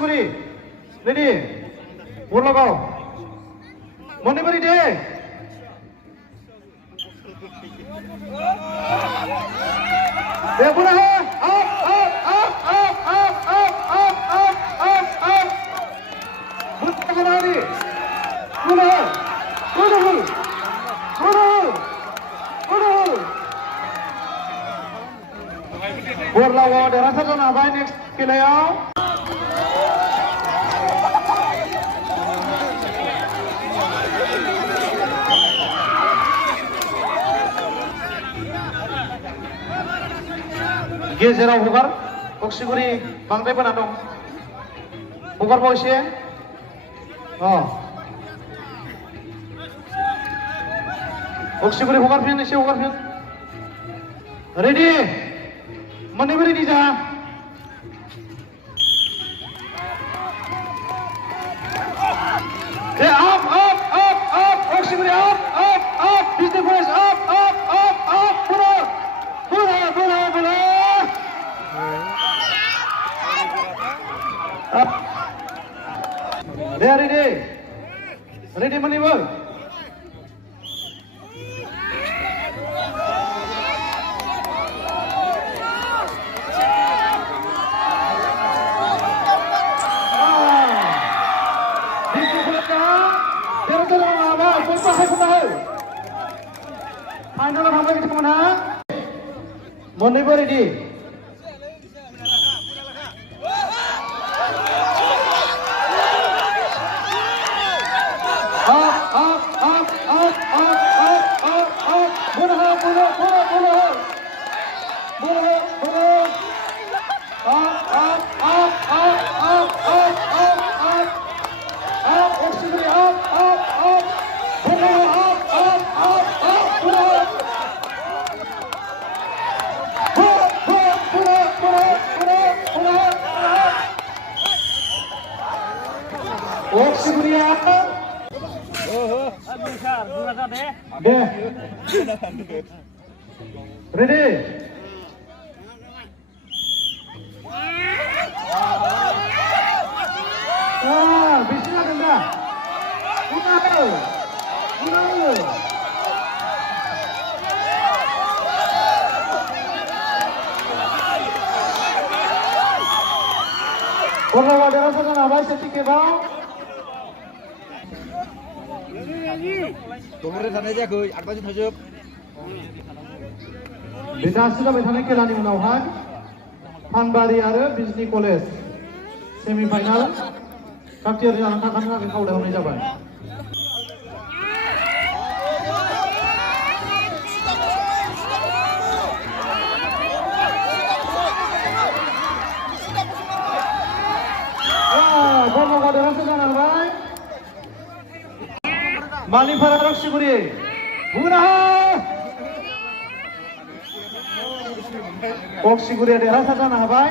रक्सिगुरि ready बर लगाव मोननैबो रेडि दे बुना हो Borlawo देरहासार जानो हाबाय नेक्स्ट खेलायाव गेजेराव हगार रक्सिगुरि बांद्राय बोना दं हगारबाव एसे रक्सिगुरि हगारफिन एसे हगारफिन रेडि मोननैबो रेडि जा दे आप रक्सिगुरि आप बिजनेस बॉयज आप बोलो दे रेडि मोननैबो फाइनलाव थांबाय बिथांमोनहा मोननैबो रेडि रक्सिगुरि दे रेडि बेसे जागोन दा Borlawo देरहासार जानो हाबाय सेथि खेबाव दंरे थानाय जायाखै 8 बाजि थांजोब बे दासो जाबाय थानाय खेलानि उनावहाय फानबारि आरो बिजनि कलेज सेमिफाइनाल थागथियारि जानानै थाखानो थाखाय खावलायहरनाय जाबाय Borlawo देरहासार जानो हाबाय मालिपारा रक्सिगुरि बुंनो हो रक्सिगुरिया देरहासार जानो हाबाय